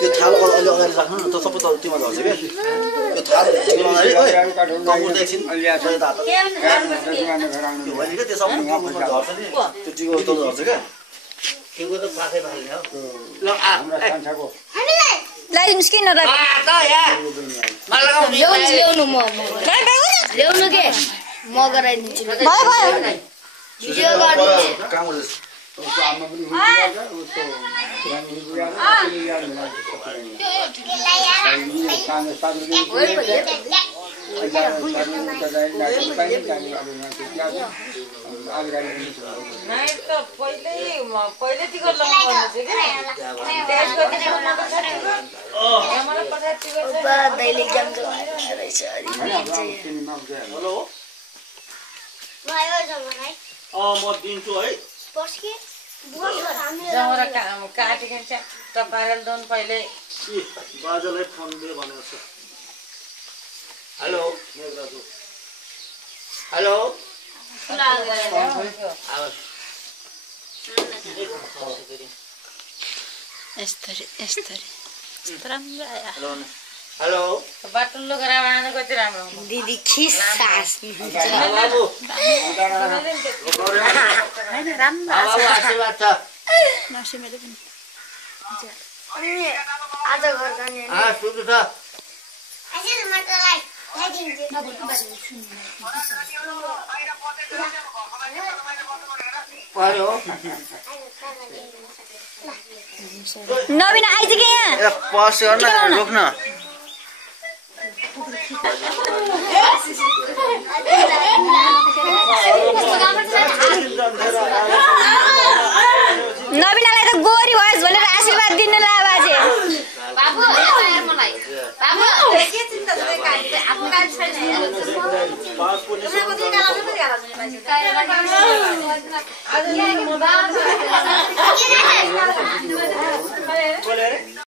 यो थाल अलि अगाडि राख्नु न त सबै त तिमीमा झर्छ के यो थाल बनाउँदै ओइ कम्पुट एकछिन अहिले दात के भने के त्यो सबै कम्पुटमा झर्छ नि त्यो टिको त झर्छ के टिको त पाखै भाल्ने हो ल आ हाम्रो संसाको लाई मिस्किन न आ त या मलाई लगाउनु ल्याउनु म ल्याउनु के म गराइदिन्छु भयो भयो भिडियो गर्नु काम गर्छ उसको आमा पनि हुन्छ उसको रानी बुढा पनि याद हुन्छ म दिन्छु है जमरा काटेको तपाईहरुले दोन पहिले बाजालाई फोन दे भनेको छ हेलो मेघराजु हेलो हेलो बाटुल्लो गरेर आउँदा कति राम्रो दिदी खिसास बाबु हैन राम्रो आशीर्वाद छ नसिमेले पनि अनि आज घर जाने सुरु छ अहिले मटलाई ल्याइदिन्छु पर्यो नबिन आइज के यहाँ पस गर्न रोक्न नबिनालाई त गोरी भएस भनेर आशीर्वाद दिनु ला बाजे बाबु यार मलाई बाबु के चिन्ता छ काली आफ्नो काली छैन तुमको चाहिँ काला पनि गाला छ आज